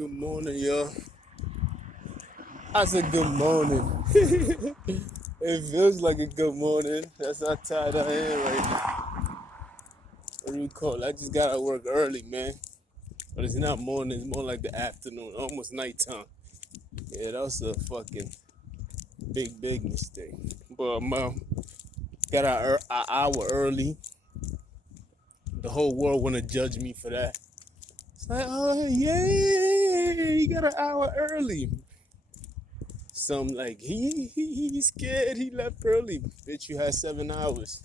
Good morning, y'all. I said good morning. It feels like a good morning. That's how tired I am right now. What do you call it? I just got to work early, man. But it's not morning, it's more like the afternoon, almost nighttime. Yeah, that was a fucking big mistake. But got an hour early. The whole world want to judge me for that. It's like, oh, yay, you got an hour early. Some like he's scared he left early. Bitch, you had 7 hours.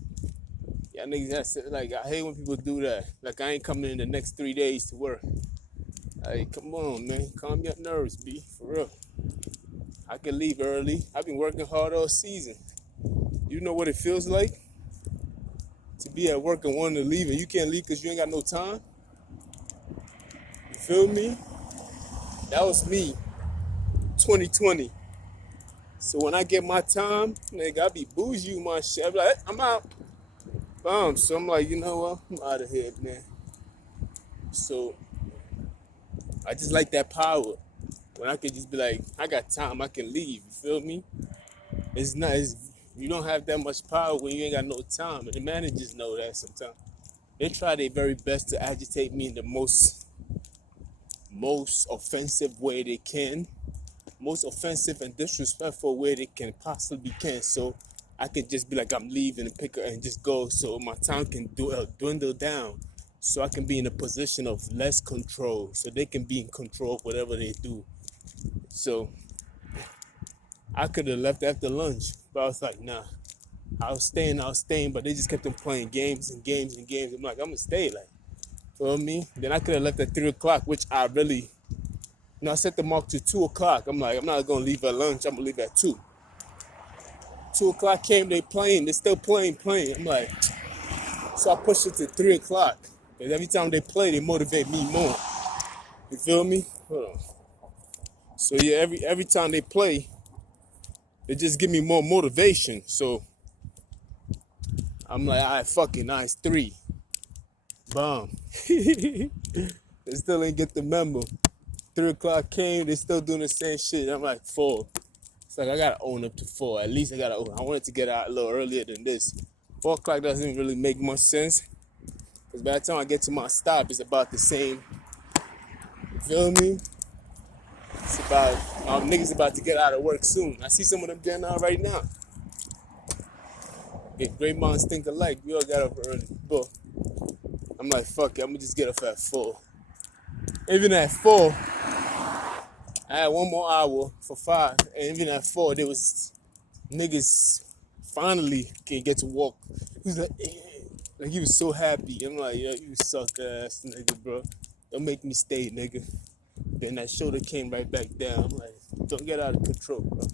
Y'all niggas like I hate when people do that. Like I ain't coming in the next 3 days to work. Like come on, man, calm your nerves, B. For real. I can leave early. I've been working hard all season. You know what it feels like to be at work and wanting to leave and you can't leave because you ain't got no time. You feel me? That was me, 2020. So when I get my time, nigga, I be bougie with my shit. I be like, I'm out. So I'm like, you know what? I'm out of here, man. So I just like that power. When I could just be like, I got time, I can leave. You feel me? You don't have that much power when you ain't got no time. And the managers know that sometimes. They try their very best to agitate me in the most offensive way they can. Most offensive and disrespectful way they can possibly can. So I could just be like, I'm leaving and pick up and just go so my time can dwindle down. So I can be in a position of less control. So they can be in control of whatever they do. So I could have left after lunch, but I was like, nah. I was staying, but they just kept on playing games and games and games. I'm like, I'm gonna stay, like, feel me? Then I could have left at 3 o'clock, which I really, I set the mark to 2 o'clock. I'm like, I'm not gonna leave at lunch, I'm gonna leave at 2. 2 o'clock came, they still playing. I'm like, so I pushed it to 3 o'clock. Because every time they play, they motivate me more. You feel me? Hold on. So yeah, every time they play, they just give me more motivation. So I'm like, all right, fuck it, now it's 3. Bomb. They still ain't get the memo. 3 o'clock came, they still doing the same shit. I'm like, 4. It's like, I gotta own up to 4. At least I gotta own. I wanted to get out a little earlier than this. 4 o'clock doesn't really make much sense. Because by the time I get to my stop, it's about the same. You feel me? It's about, niggas about to get out of work soon. I see some of them getting out right now. Yeah, great minds think alike. We all got up early. But I'm like, fuck it, I'm gonna just get up at 4. Even at 4, I had one more hour for 5. And even at 4, there was niggas finally can get to walk. He was like, like he was so happy. I'm like, yeah, you suck ass nigga, bro. Don't make me stay, nigga. Then that shoulder came right back down. I'm like, don't get out of control, bro.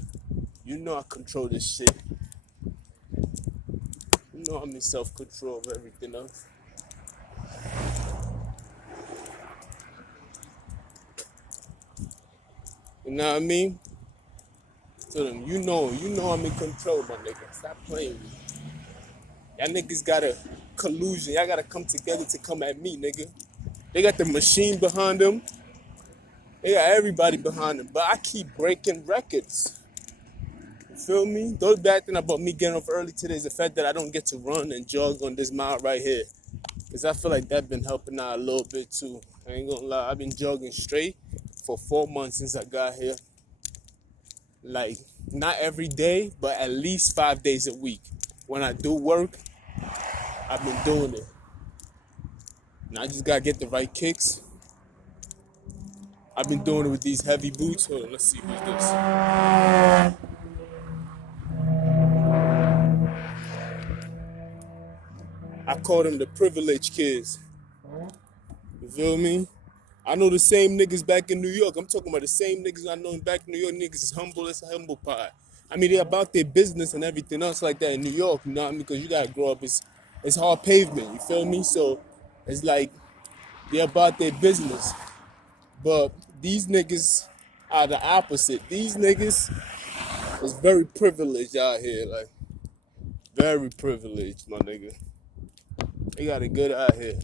You know I control this shit. You know I'm in self-control of everything else. You know what I mean? To them, you know I'm in control, my nigga. Stop playing with me. Y'all niggas got a collusion. Y'all gotta come together to come at me, nigga. They got the machine behind them. They got everybody behind them. But I keep breaking records. You feel me? The only bad thing about me getting off early today is the fact that I don't get to run and jog on this mile right here. Because I feel like that's been helping out a little bit too. I ain't gonna lie. I've been jogging straight for 4 months since I got here. Like, not every day, but at least 5 days a week. When I do work, I've been doing it. Now I just gotta get the right kicks. I've been doing it with these heavy boots. Hold on, let's see who's this. I call them the privileged kids. You feel me? I know the same niggas back in New York. I'm talking about the same niggas I know back in New York. Niggas is humble as a humble pie. I mean, they're about their business and everything else like that in New York, you know what I mean? Because you gotta grow up. It's hard pavement, you feel me? So it's like they're about their business. But these niggas are the opposite. These niggas is very privileged out here, like very privileged, my nigga. They got it good out here.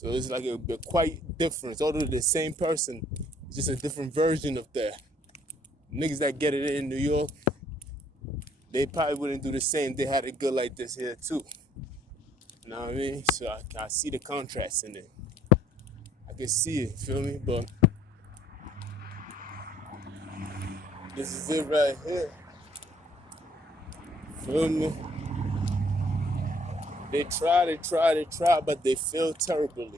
So it's like a quite difference. Although the same person, just a different version of that. Niggas that get it in New York, they probably wouldn't do the same. They had it good like this here too. You know what I mean? So I see the contrast in it. I can see it, feel me? But this is it right here. Feel me? They try, but they fail terribly.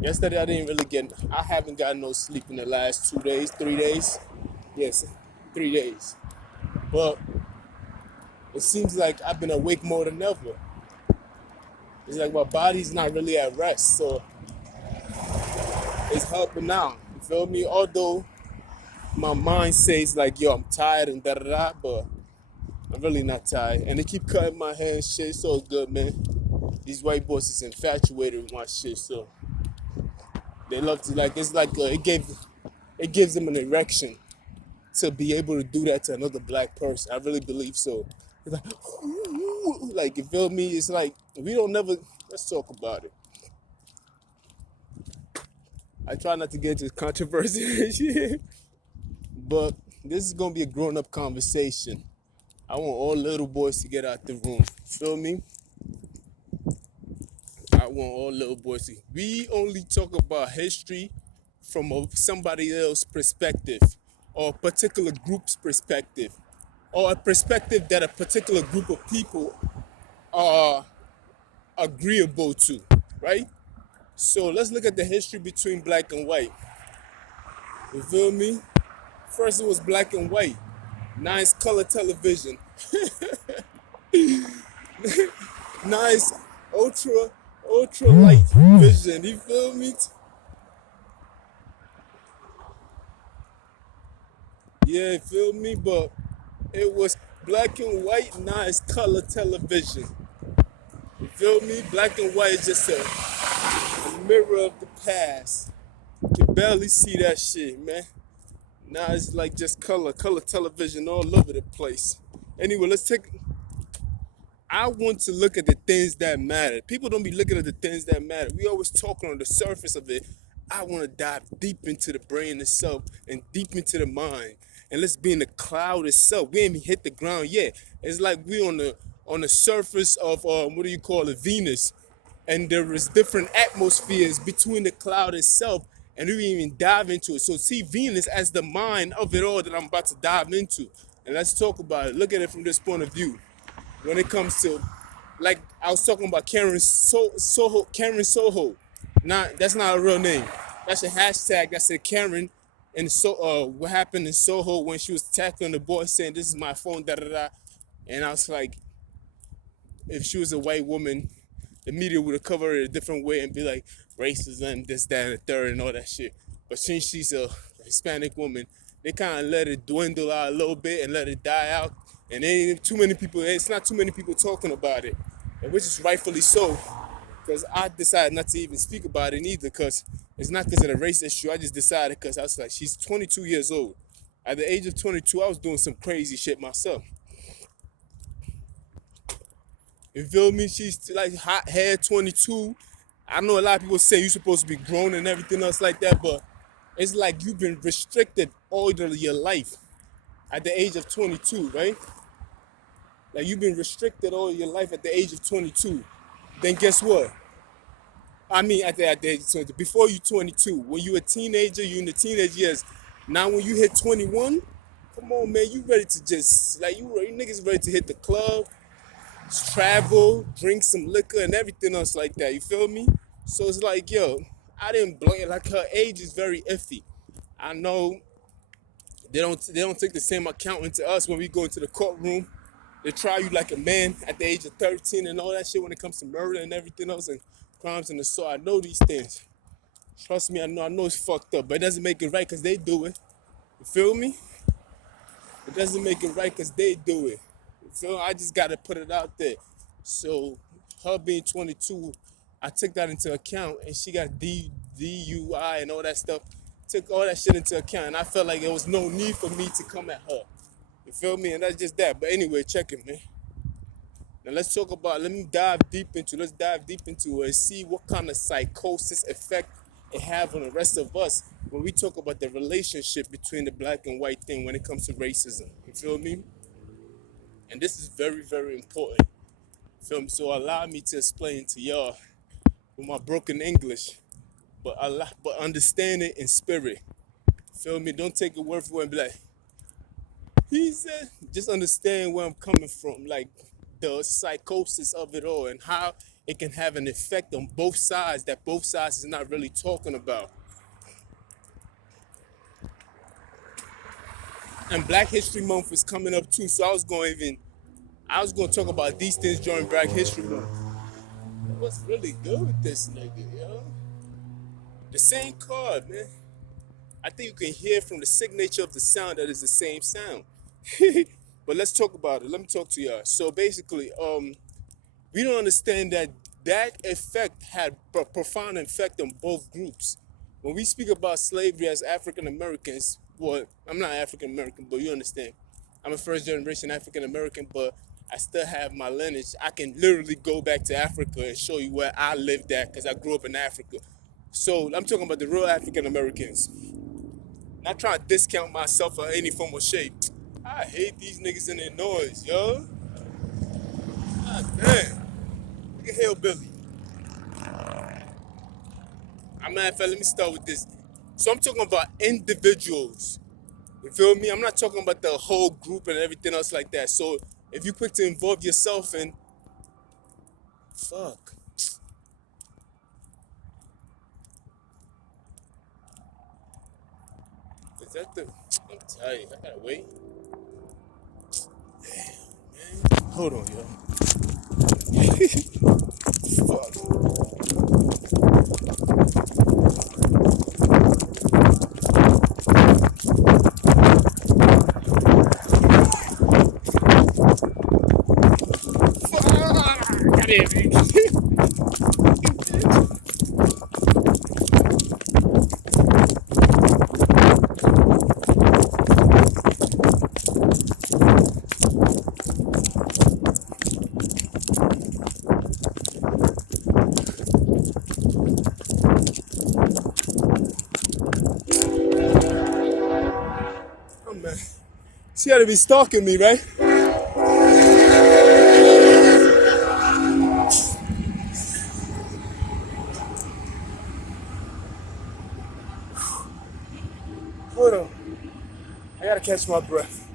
Yesterday I haven't gotten no sleep in the last 2 days, 3 days. Yes, 3 days. But it seems like I've been awake more than ever. It's like my body's not really at rest, so it's helping out. You feel me? Although my mind says like, yo, I'm tired and da da da, but I'm really not tired. And they keep cutting my hair and shit. It's so good, man. These white boys is infatuated with my shit, so they love to like. It's like it gives them an erection to be able to do that to another black person. I really believe so. It's like you feel me? It's like we don't never. Let's talk about it. I try not to get into controversy and shit, but this is gonna be a grown-up conversation. I want all little boys to get out the room. Feel me? I want all little boys to. We only talk about history from somebody else's perspective, or a particular group's perspective, or a perspective that a particular group of people are agreeable to, right? So let's look at the history between black and white. You feel me? First it was black and white. Now it's color television. Nice ultra light vision. You feel me? Yeah, you feel me? But it was black and white, now it's color television. You feel me? Black and white is just a mirror of the past. You can barely see that shit, man. Now it's like just color television all over the place. Anyway, I want to look at the things that matter. People don't be looking at the things that matter. We always talking on the surface of it. I want to dive deep into the brain itself and deep into the mind. And let's be in the cloud itself. We ain't even hit the ground yet. It's like we on the surface of what do you call it, Venus, and there is different atmospheres between the cloud itself, and we didn't even dive into it. So see Venus as the mind of it all that I'm about to dive into, and let's talk about it. Look at it from this point of view. When it comes to, like I was talking about Karen Soho. That's not a real name. That's a hashtag that said Karen. And so what happened in Soho when she was tackling the boy saying, this is my phone, da da da. And I was like, if she was a white woman, the media would have covered it a different way and be like, racism, this, that, and the third, and all that shit. But since she's a Hispanic woman, they kind of let it dwindle out a little bit and let it die out. And it's not too many people talking about it, and which is rightfully so, because I decided not to even speak about it either, because it's not because of the race issue. I just decided because I was like, she's 22 years old. At the age of 22, I was doing some crazy shit myself. You feel me? She's like hot hair, 22. I know a lot of people say you're supposed to be grown and everything else like that, but it's like you've been restricted all of your life at the age of 22, right? Like you've been restricted all your life at the age of 22. Then guess what? I mean, at the age of 20, before you 22, when you a teenager, you in the teenage years. Now when you hit 21, come on, man, you ready to just, like, you niggas ready to hit the club, travel, drink some liquor and everything else like that, you feel me? So it's like, yo, I didn't blame, like her age is very iffy. I know they don't take the same account into us when we go into the courtroom. They try you like a man at the age of 13 and all that shit when it comes to murder and everything else and crimes and assault. I know these things. Trust me, I know it's fucked up, but it doesn't make it right because they do it. You feel me? It doesn't make it right because they do it. You feel me? I just got to put it out there. So her being 22, I took that into account, and she got DUI and all that stuff. Took all that shit into account, and I felt like there was no need for me to come at her. You feel me? And that's just that. But anyway, check it, man. Now let's dive deep into it and see what kind of psychosis effect it have on the rest of us when we talk about the relationship between the black and white thing when it comes to racism. You feel me? And this is very, very important. Feel me? So allow me to explain to y'all with my broken English, but understand it in spirit. Feel me? Don't take a word for it and be like, he said, just understand where I'm coming from, like the psychosis of it all and how it can have an effect on both sides that both sides is not really talking about. And Black History Month is coming up too, so I was going to talk about these things during Black History Month. What's really good with this nigga, yo? The same card, man. I think you can hear from the signature of the sound that is the same sound. But let's talk about it. Let me talk to y'all. So basically, we don't understand that that effect had a profound effect on both groups. When we speak about slavery as African Americans, well, I'm not African American, but you understand. I'm a first generation African American, but I still have my lineage. I can literally go back to Africa and show you where I lived at because I grew up in Africa. So I'm talking about the real African Americans. Not trying to discount myself or any form of shape. I hate these niggas and their noise, yo. God damn. Look at Hillbilly. Let me start with this. So I'm talking about individuals. You feel me? I'm not talking about the whole group and everything else like that. So if you quick to involve yourself in, fuck. Is that the, I'm tired. I gotta wait. Man. Hold on, yo. Fuck. Fuck. Oh man. She gotta be stalking me, right? Hold on. I gotta catch my breath.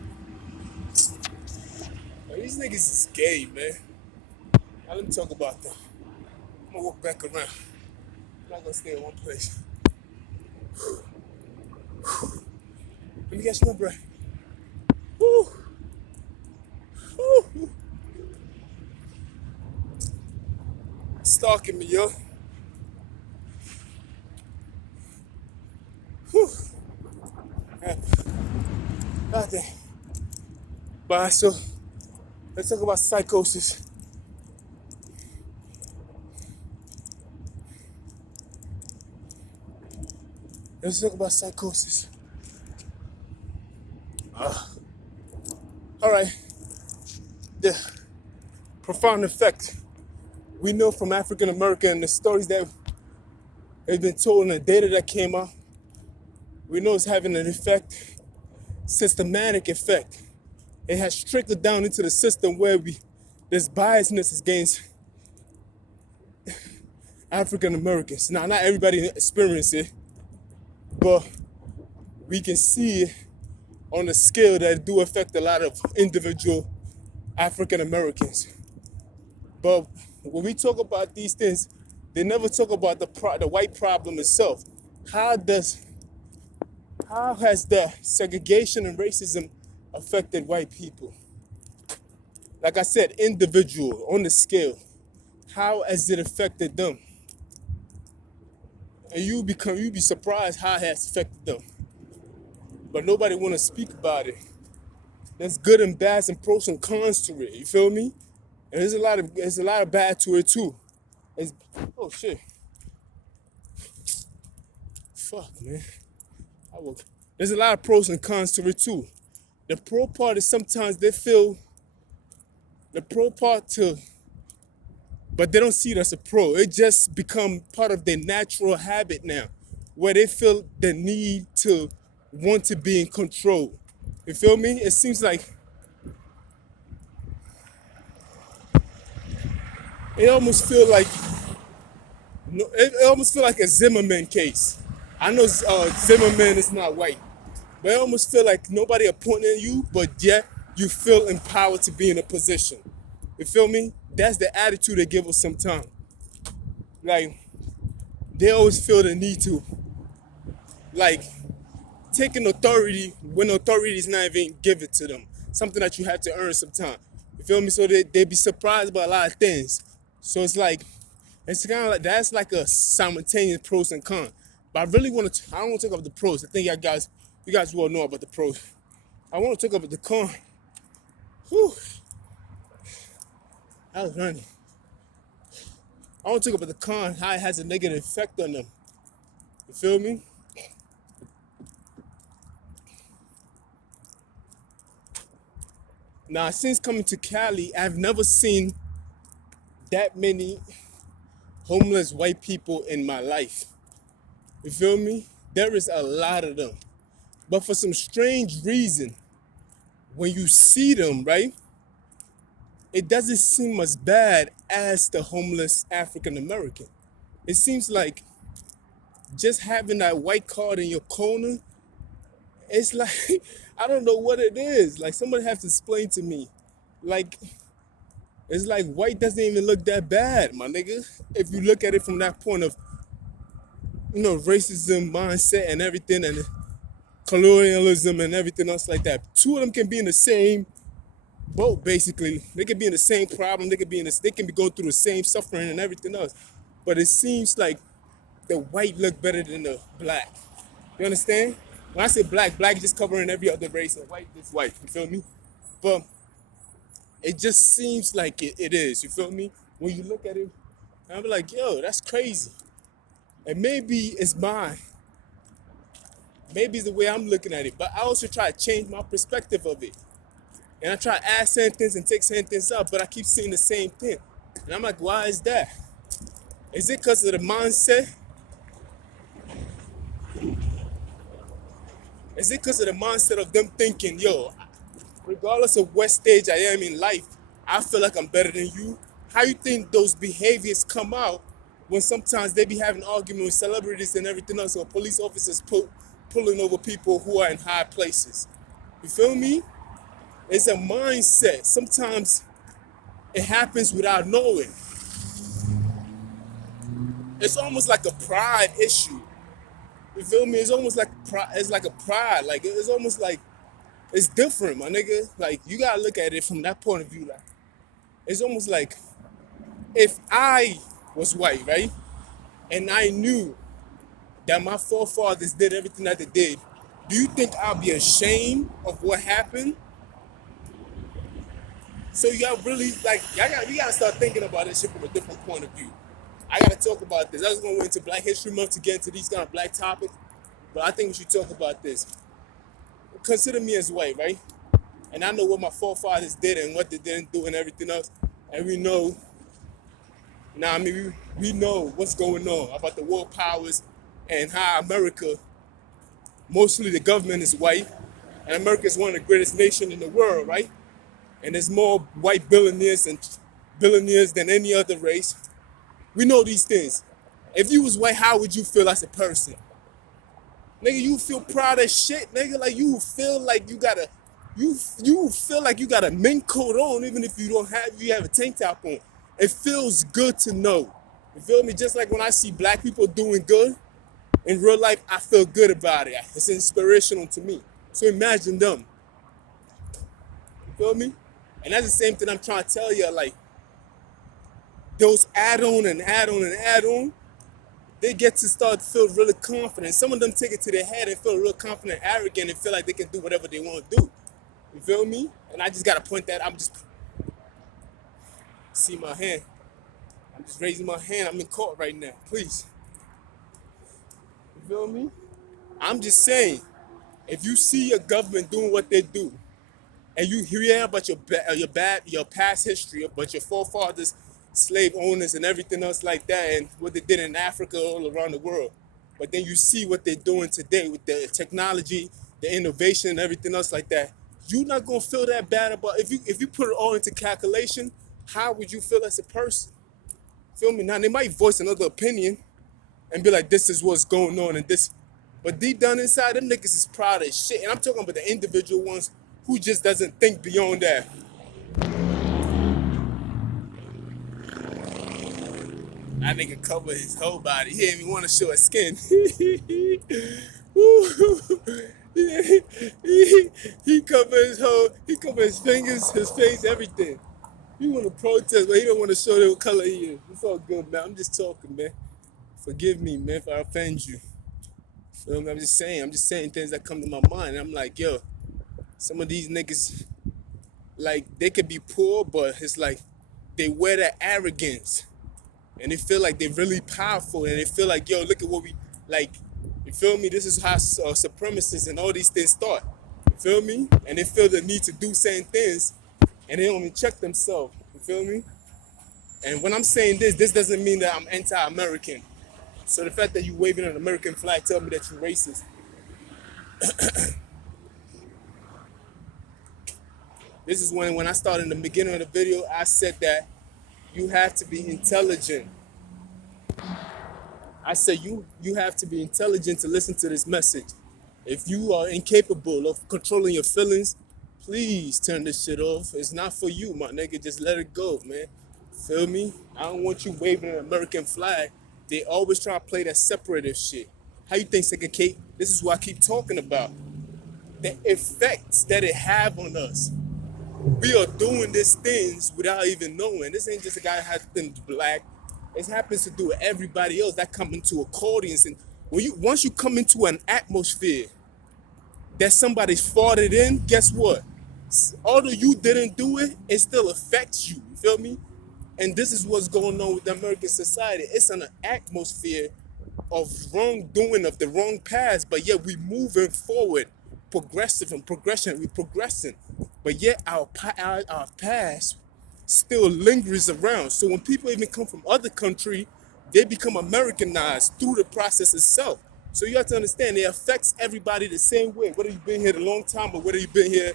Man, these niggas is gay, man. Now let me talk about them. I'm gonna walk back around. I'm not gonna stay in one place. Let me catch my breath. Woo. Woo. Stalking me, yo. Whew. God damn. But so let's talk about psychosis. Let's talk about psychosis. All right. The profound effect we know from African American and the stories that have been told and the data that came out. We know it's having an effect, systematic effect. It has trickled down into the system where there's biasness against African Americans. Now, not everybody experiences it, but we can see it on a scale that do affect a lot of individual African Americans. But when we talk about these things, they never talk about the white problem itself. How has the segregation and racism affected white people? Like I said, individual on the scale. How has it affected them? And you be surprised how it has affected them. But nobody want to speak about it. There's good and bad and pros and cons to it. You feel me? And there's a lot of bad to it too. Oh shit. Fuck, man. There's a lot of pros and cons to it too. The pro part is sometimes they feel The pro part to, but they don't see it as a pro. It just become part of their natural habit now, where they feel the need to want to be in control. You feel me? It seems like it almost feel like no, it almost feel like a Zimmerman case. I know Zimmerman is not white, but it almost feel like nobody appointed you, but yet you feel empowered to be in a position. You feel me? That's the attitude they give us sometimes. Like they always feel the need to like take an authority when authority is not even given to them. Something that you have to earn sometime. You feel me? So they be surprised by a lot of things. So it's kind of like that's like a simultaneous pros and cons. But I really want to. I don't want to talk about the pros. I think you guys will know about the pros. I want to talk about the con. Whew, I was running. I want to talk about the con, how it has a negative effect on them. You feel me? Now, since coming to Cali, I've never seen that many homeless white people in my life. You feel me? There is a lot of them. But for some strange reason, when you see them, right, it doesn't seem as bad as the homeless African American. It seems like just having that white card in your corner, it's like, I don't know what it is. Like, somebody has to explain to me. Like, it's like white doesn't even look that bad, my nigga. If you look at it from that point of, racism mindset and everything and colonialism and everything else like that. Two of them can be in the same boat, basically. They can be in the same problem. They can be going through the same suffering and everything else. But it seems like the white look better than the black. You understand? When I say black, black is just covering every other race, and white is white. You feel me? But it just seems like it is. You feel me? When you look at it, I'm like, yo, that's crazy. And maybe it's mine. Maybe it's the way I'm looking at it. But I also try to change my perspective of it. And I try to add sentence and take sentence up, but I keep seeing the same thing. And I'm like, why is that? Is it because of the mindset? Is it because of the mindset of them thinking, yo, regardless of what stage I am in life, I feel like I'm better than you? How you think those behaviors come out when sometimes they be having arguments with celebrities and everything else, or police officers pulling over people who are in high places? You feel me? It's a mindset. Sometimes it happens without knowing. It's almost like a pride issue. You feel me? It's almost like pride. It's like a pride. Like it's almost like it's different, my nigga. Like you gotta look at it from that point of view. Like it's almost like if I was white, right, and I knew that my forefathers did everything that they did, do you think I'll be ashamed of what happened? So you got really like you gotta start thinking about this shit from a different point of view. I gotta talk about this. I was gonna wait until Black History Month to get into these kind of black topics, but I think we should talk about this. Consider me as white, right? And I know what my forefathers did and what they didn't do and everything else. And we know, we know what's going on about the world powers and how America, mostly the government is white, and America is one of the greatest nations in the world, right? And there's more white billionaires than any other race. We know these things. If you was white, how would you feel as a person? Nigga, you feel proud as shit, nigga. Like you feel like you feel like you got a mink coat on, even if you have a tank top on. It feels good to know. You feel me? Just like when I see black people doing good in real life, I feel good about it. It's inspirational to me. So imagine them. You feel me? And that's the same thing I'm trying to tell you. Like those add on and add on and add on, they get to start to feel really confident. Some of them take it to their head and feel real confident, arrogant, and feel like they can do whatever they want to do. You feel me? And I just gotta point that. I'm just see my hand. I'm just raising my hand. I'm in court right now. Please. You feel me? I'm just saying, if you see your government doing what they do, and you hear about your past history, about your forefathers, slave owners, and everything else like that, and what they did in Africa, all around the world. But then you see what they're doing today with the technology, the innovation, and everything else like that. You're not gonna feel that bad about if you put it all into calculation. How would you feel as a person? Feel me? Now they might voice another opinion and be like, "This is what's going on," and this. But deep down inside, them niggas is proud as shit. And I'm talking about the individual ones who just doesn't think beyond that. That nigga cover his whole body. He didn't even want to show his skin. Woo. he covered he covered his fingers, his face, everything. He want to protest, but he don't want to show what color he is. It's all good, man. I'm just talking, man. Forgive me, man, if I offend you. Feel me? I'm just saying things that come to my mind. I'm like, yo, some of these niggas, like, they could be poor, but it's like they wear that arrogance. And they feel like they're really powerful, and they feel like, yo, look at what we, like, you feel me? This is how supremacists and all these things start. You feel me? And they feel the need to do certain things, and they don't even check themselves. You feel me? And when I'm saying this doesn't mean that I'm anti-American. So the fact that you waving an American flag tell me that you're racist. This is when I started in the beginning of the video, I said that you have to be intelligent. I said you have to be intelligent to listen to this message. If you are incapable of controlling your feelings, please turn this shit off. It's not for you, my nigga. Just let it go, man. Feel me? I don't want you waving an American flag. They always try to play that separative shit. How you think, Second Kate? This is what I keep talking about. The effects that it have on us. We are doing these things without even knowing. This ain't just a guy that has things black. It happens to do with everybody else that come into a audience. And once you come into an atmosphere that somebody's farted in, guess what? Although you didn't do it, it still affects you. You feel me? And this is what's going on with the American society. It's an atmosphere of wrongdoing, of the wrong paths, but yet we moving forward, progressive and progression. We're progressing, but yet our past still lingers around. So when people even come from other country, they become Americanized through the process itself. So you have to understand, it affects everybody the same way. Whether you've been here a long time or whether you've been here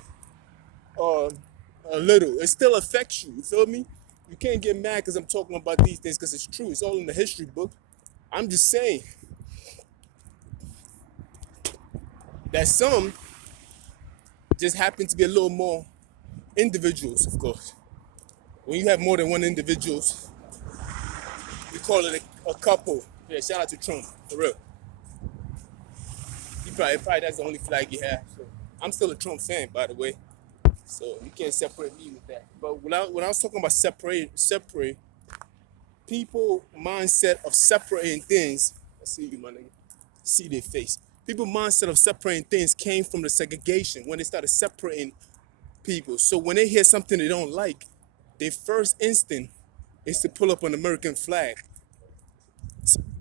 a little, it still affects you. You feel me? You can't get mad because I'm talking about these things because it's true. It's all in the history book. I'm just saying that some just happen to be a little more individuals, of course. When you have more than one individuals, we call it a couple. Yeah, shout out to Trump, for real. He probably that's the only flag he has. So I'm still a Trump fan, by the way. So you can't separate me with that. But when I was talking about separate people mindset of separating things. I see you, my nigga. See their face. People mindset of separating things came from the segregation when they started separating people. So when they hear something they don't like, their first instinct is to pull up an American flag.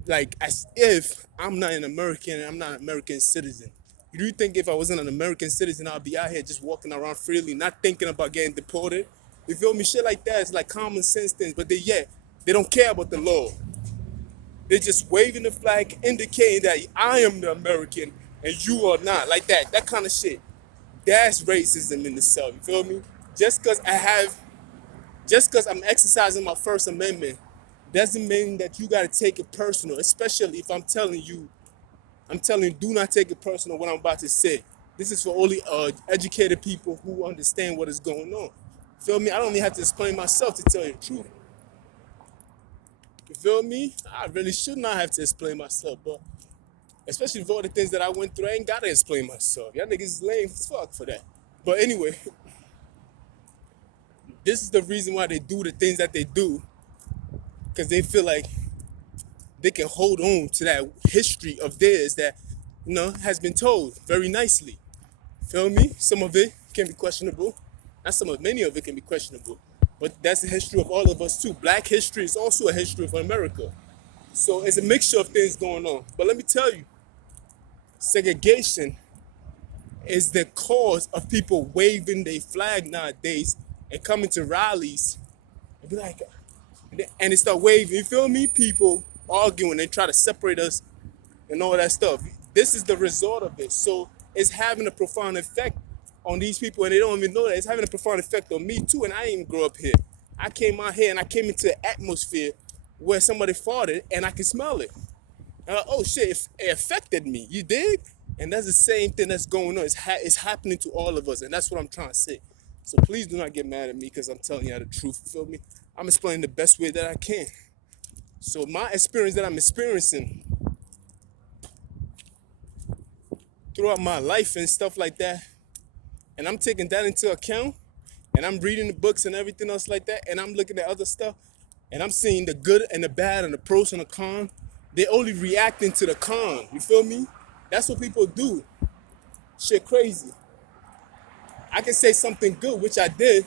Like as if I'm not an American and I'm not an American citizen. Do you think if I wasn't an American citizen, I'd be out here just walking around freely, not thinking about getting deported? You feel me? Shit like that is like common sense things, but they don't care about the law. They're just waving the flag, indicating that I am the American and you are not. Like that. That kind of shit. That's racism in itself. You feel me? Just because I'm exercising my First Amendment doesn't mean that you gotta take it personal, especially if I'm telling you, do not take it personal what I'm about to say. This is for only educated people who understand what is going on. Feel me? I don't even have to explain myself to tell you the truth. You feel me? I really should not have to explain myself, but especially for all the things that I went through, I ain't gotta explain myself. Y'all niggas is lame as fuck for that. But anyway, this is the reason why they do the things that they do, because they feel like they can hold on to that history of theirs that, has been told very nicely. Feel me? Some of it can be questionable. Many of it can be questionable. But that's the history of all of us too. Black history is also a history of America. So it's a mixture of things going on. But let me tell you, segregation is the cause of people waving their flag nowadays and coming to rallies and be like, and they start waving. You feel me? People arguing and try to separate us and all that stuff. This is the result of it. So it's having a profound effect on these people, and they don't even know that. It's having a profound effect on me too, and I didn't even grow up here. I came out here and I came into an atmosphere where somebody farted and I could smell it. And I'm like, oh shit, it affected me. You dig? And that's the same thing that's going on. It's happening to all of us, and that's what I'm trying to say. So please do not get mad at me because I'm telling you the truth. You feel me? I'm explaining the best way that I can. So my experience that I'm experiencing throughout my life and stuff like that, and I'm taking that into account, and I'm reading the books and everything else like that, and I'm looking at other stuff, and I'm seeing the good and the bad and the pros and the cons. They're only reacting to the con. You feel me? That's what people do. Shit crazy. I can say something good, which I did.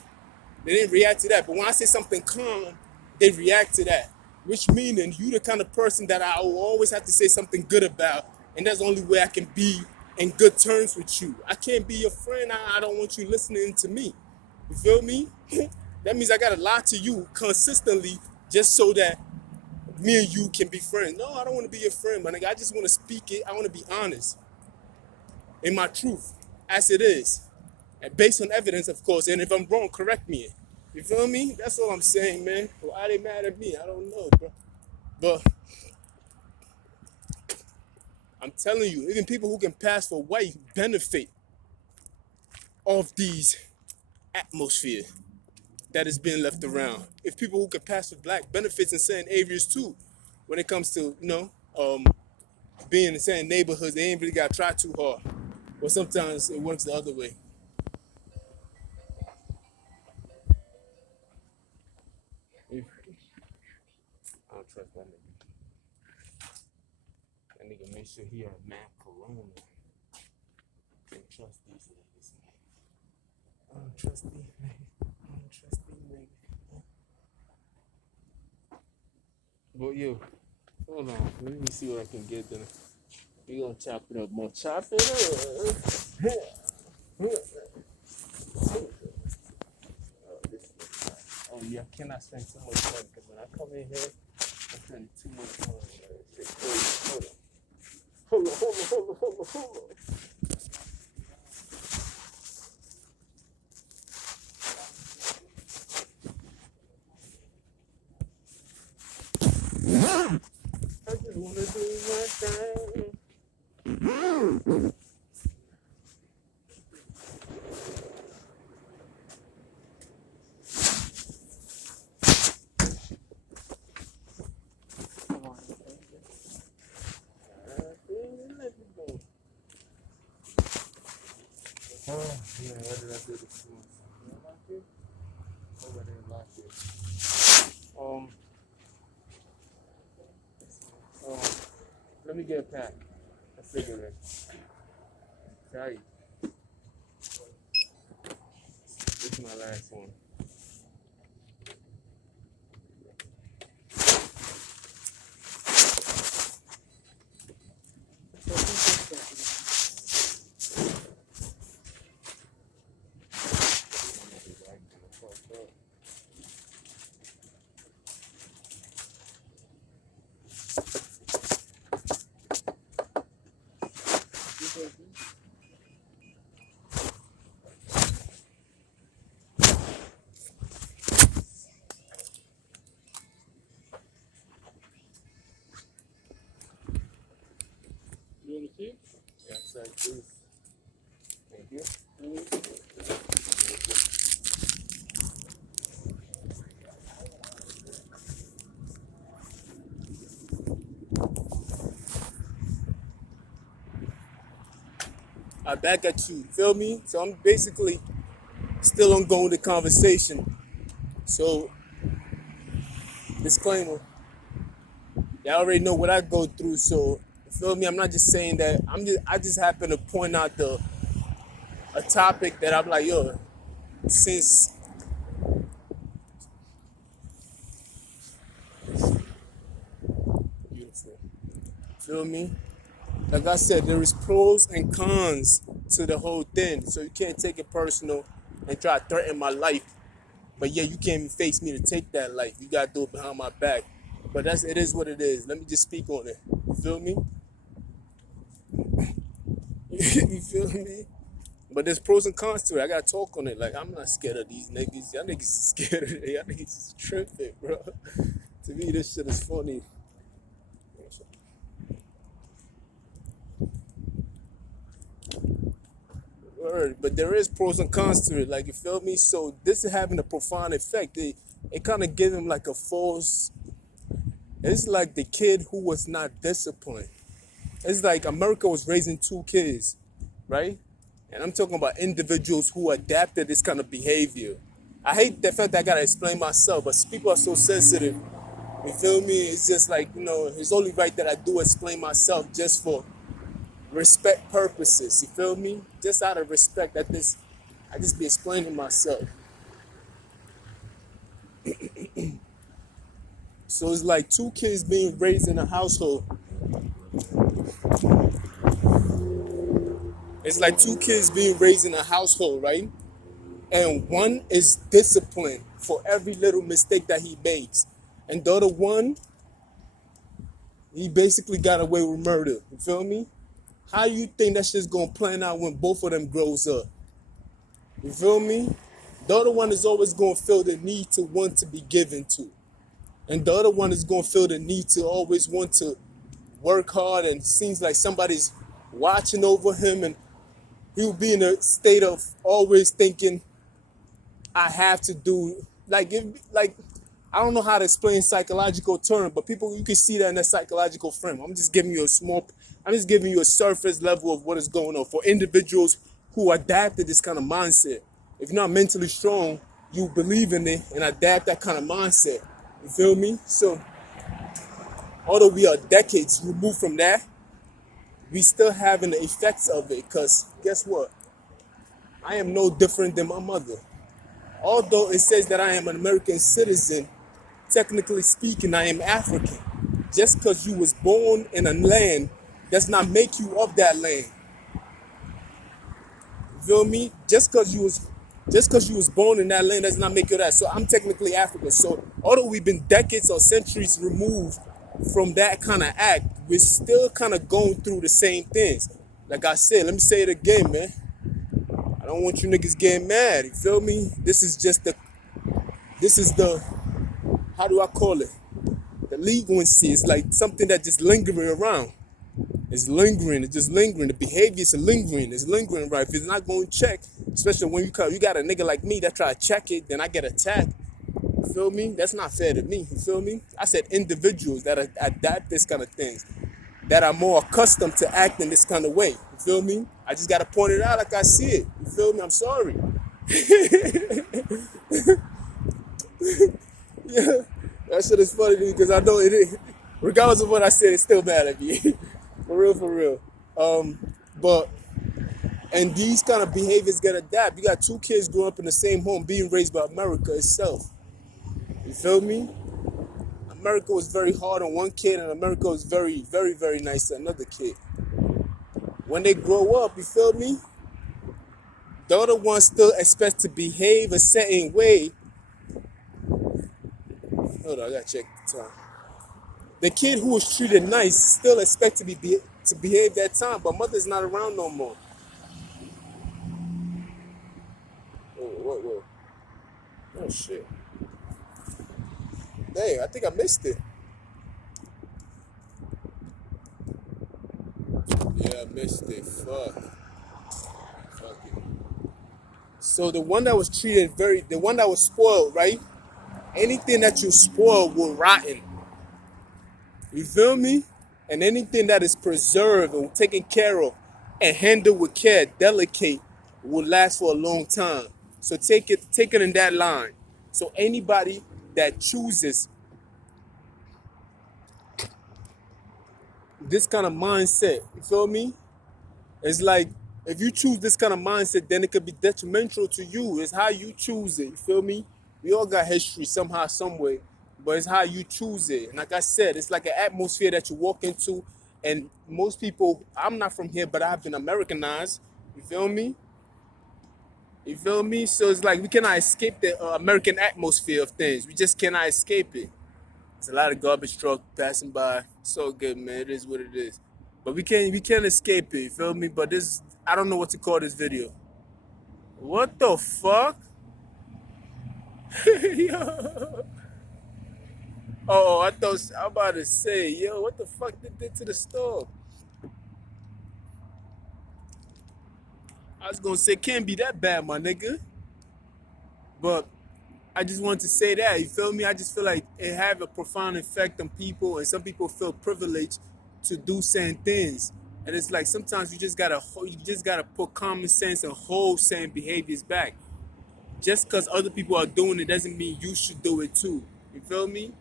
They didn't react to that. But when I say something con, they react to that. Which meaning you the kind of person that I will always have to say something good about. And that's the only way I can be in good terms with you. I can't be your friend. I don't want you listening to me. You feel me? That means I gotta lie to you consistently just so that me and you can be friends. No, I don't want to be your friend, my nigga. I just want to speak it. I want to be honest in my truth as it is. And based on evidence, of course. And if I'm wrong, correct me. You feel me? That's all I'm saying, man. Why they mad at me? I don't know, bro. But I'm telling you, even people who can pass for white benefit of these atmosphere that is being left around. If people who can pass for black benefits in certain areas too, when it comes to, being in certain neighborhoods, they ain't really got to try too hard. Or sometimes it works the other way. I don't trust that nigga. That nigga make sure he had mad corona. Can't trust these niggas, man. I don't trust these niggas. I don't trust these niggas. But yo, hold on. Let me see what I can get done. We gonna chop it up more. Chop it up. Oh yeah, I cannot spend too much money because when I come in here, I'm spending too much money. Hold on. I just wanna do my thing. Oh, yeah, what did I do this morning? Did I lock it? Oh, I didn't lock it. Let me get a pack. A cigarette. Tell you. This is my last one. You want to see? Yeah, sorry, please. Thank you. I back at you. Feel me? So I'm basically still ongoing the conversation. So, disclaimer. Y'all already know what I go through. So, you feel me? I'm not just saying that. I just happen to point out a topic that I'm like, yo, since beautiful. Feel me? Like I said, there is pros and cons to the whole thing. So you can't take it personal and try to threaten my life. But yeah, you can't even face me to take that life. You gotta do it behind my back. But it is what it is. Let me just speak on it. You feel me? You feel me? But there's pros and cons to it. I gotta talk on it. Like, I'm not scared of these niggas. Y'all niggas is scared of it. Y'all niggas is tripping, bro. To me, this shit is funny. Word. But there is pros and cons to it. Like, you feel me? So this is having a profound effect. It kind of gives him like a false. It's like the kid who was not disciplined. It's like America was raising two kids, right? And I'm talking about individuals who adapted this kind of behavior. I hate the fact that I gotta explain myself, but people are so sensitive. You feel me? It's just like, it's only right that I do explain myself just for respect purposes. You feel me? Just out of respect I just be explaining myself. So it's like two kids being raised in a household. It's like two kids being raised in a household, right? And one is disciplined for every little mistake that he makes. And the other one, he basically got away with murder. You feel me? How you think that shit's gonna plan out when both of them grows up? You feel me? The other one is always gonna feel the need to want to be given to. And the other one is gonna feel the need to always want to work hard, and it seems like somebody's watching over him, and he'll be in a state of always thinking, I have to do, like, I don't know how to explain psychological term, but people, you can see that in that psychological frame. I'm just giving you a surface level of what is going on for individuals who adapted this kind of mindset. If you're not mentally strong, you believe in it and adapt that kind of mindset. You feel me? So, although we are decades removed from that, we still having the effects of it, because guess what? I am no different than my mother. Although it says that I am an American citizen, technically speaking, I am African. Just because you was born in a land does not make you of that land. You feel me? Just because you was born in that land does not make you that. So I'm technically African. So although we've been decades or centuries removed from that kind of act, we're still kind of going through the same things. Like I said, let me say it again, man. I don't want you niggas getting mad. You feel me? This is the, how do I call it? The leguancy. It's like something that just lingering around. It's just lingering. The behavior is lingering, right? If it's not going to check, especially when you got a nigga like me that try to check it, then I get attacked. You feel me? That's not fair to me. You feel me? I said individuals that adapt this kind of things, that are more accustomed to acting this kind of way. You feel me? I just got to point it out like I see it. You feel me? I'm sorry. Yeah, that shit is funny to me because I know it is. Regardless of what I said, it's still mad at me. For real. But, and these kind of behaviors get adapt. You got two kids growing up in the same home being raised by America itself. You feel me? America was very hard on one kid, and America was very, very, very nice to another kid. When they grow up, you feel me? The other one still expects to behave a certain way. Hold on, I gotta check the time. The kid who was treated nice still expects to behave that time, but mother's not around no more. Whoa. Oh shit. Dang, I think I missed it. Yeah, I missed it. Fuck it. So the one that was the one that was spoiled, right? Anything that you spoil will rotten. You feel me? And anything that is preserved and taken care of and handled with care, delicate, will last for a long time. So take it in that line. So anybody that chooses this kind of mindset, you feel me? It's like, if you choose this kind of mindset, then it could be detrimental to you. It's how you choose it, you feel me? We all got history somehow, some way, but it's how you choose it. And like I said, it's like an atmosphere that you walk into, and most people, I'm not from here, but I've been Americanized. You feel me? You feel me? So it's like we cannot escape the American atmosphere of things. We just cannot escape it. There's a lot of garbage truck passing by. So good, man. It is what it is. But we can't escape it. You feel me? But this, I don't know what to call this video. What the fuck? Yo. Oh, I thought I'm about to say, yo, what the fuck did they to the store? I was gonna say, can't be that bad, my nigga. But I just want to say that, you feel me? I just feel like it have a profound effect on people, and some people feel privileged to do certain things. And it's like sometimes you just gotta put common sense and hold certain behaviors back. Just because other people are doing it doesn't mean you should do it too. You feel me?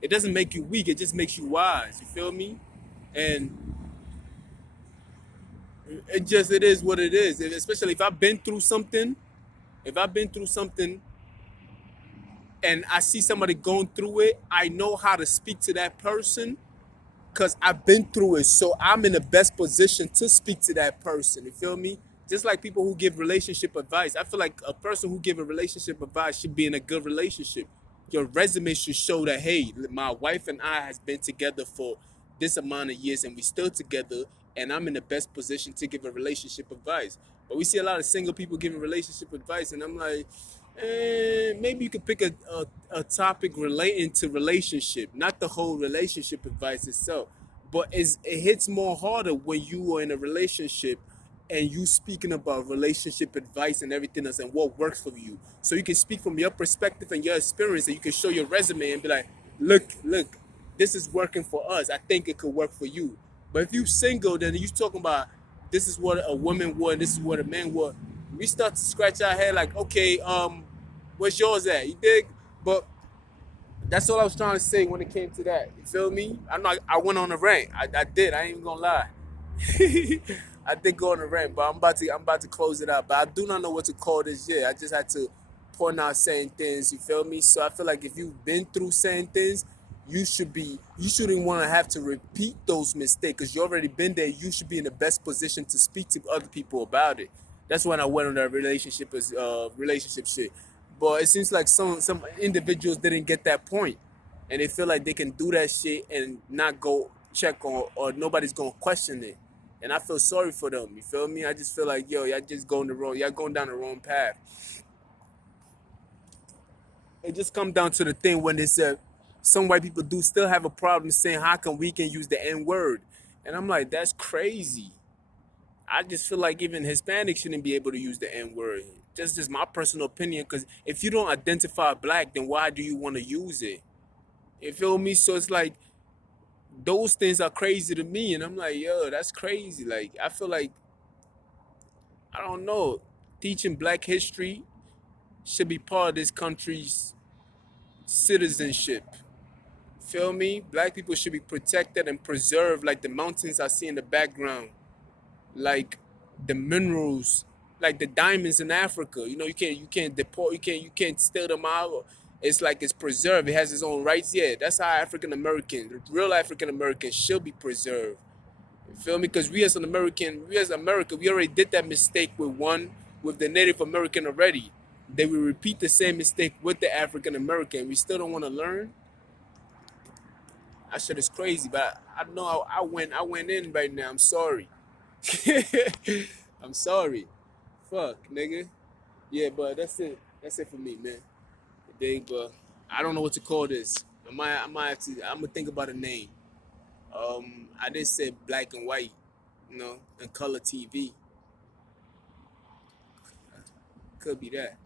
It doesn't make you weak, it just makes you wise. You feel me? And it is what it is. Especially if I've been through something and I see somebody going through it, I know how to speak to that person because I've been through it. So I'm in the best position to speak to that person. You feel me? Just like people who give relationship advice. I feel like a person who give a relationship advice should be in a good relationship. Your resume should show that, hey, my wife and I has been together for this amount of years and we still together and I'm in the best position to give a relationship advice. But we see a lot of single people giving relationship advice and I'm like, maybe you could pick a topic relating to relationship, not the whole relationship advice itself. But it hits more harder when you are in a relationship and you speaking about relationship advice and everything else and what works for you. So you can speak from your perspective and your experience and you can show your resume and be like, look, this is working for us. I think it could work for you. But if you single, then you talking about this is what a woman would, this is what a man would. We start to scratch our head like, okay, where's yours at? You dig? But that's all I was trying to say when it came to that. You feel me? I went on a rant. I did. I ain't even gonna lie. I did go on a rant, but I'm about to close it out. But I do not know what to call this yet. I just had to point out certain things. You feel me? So I feel like if you've been through certain things, you shouldn't want to have to repeat those mistakes because you already been there. You should be in the best position to speak to other people about it. That's when I went on that relationship shit. But it seems like some individuals didn't get that point, and they feel like they can do that shit and not go check on or nobody's gonna question it. And I feel sorry for them. You feel me? I just feel like yo, y'all going down the wrong path. It just come down to the thing when they said some white people do still have a problem saying how come we can use the N word, and I'm like that's crazy. I just feel like even Hispanics shouldn't be able to use the N word. Just my personal opinion. Because if you don't identify black, then why do you want to use it? You feel me? So it's like those things are crazy to me, and I'm like, yo, that's crazy. Like I feel like I don't know, teaching black history should be part of this country's citizenship. Feel me? Black people should be protected and preserved, like the mountains I see in the background, like the minerals, like the diamonds in Africa. You can't deport, you can't steal them out. It's like it's preserved. It has its own rights. Yeah, that's how African American, real African Americans should be preserved. You feel me? Because we as America, we already did that mistake with the Native American already. They will repeat the same mistake with the African American. We still don't want to learn. That shit is crazy, but I know I went in right now. I'm sorry. I'm sorry. Fuck, nigga. Yeah, but that's it. That's it for me, man. Dig, but I don't know what to call this. I might have to. I'm gonna think about a name. I did say black and white, and color TV. Could be that.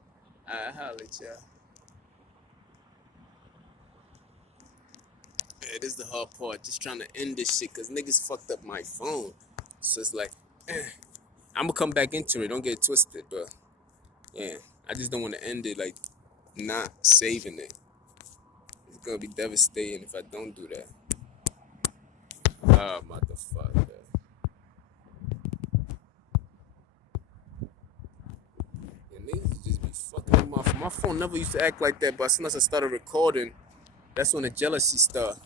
I holla at y'all. Yeah, this is the hard part. Just trying to end this shit because niggas fucked up my phone. So it's like, I'm gonna come back into it. Don't get it twisted, but yeah, I just don't want to end it like not saving it. It's gonna be devastating if I don't do that. Ah, motherfucker. Yeah, niggas just be fucking with my phone. My phone never used to act like that, but as soon as I started recording, that's when the jealousy started.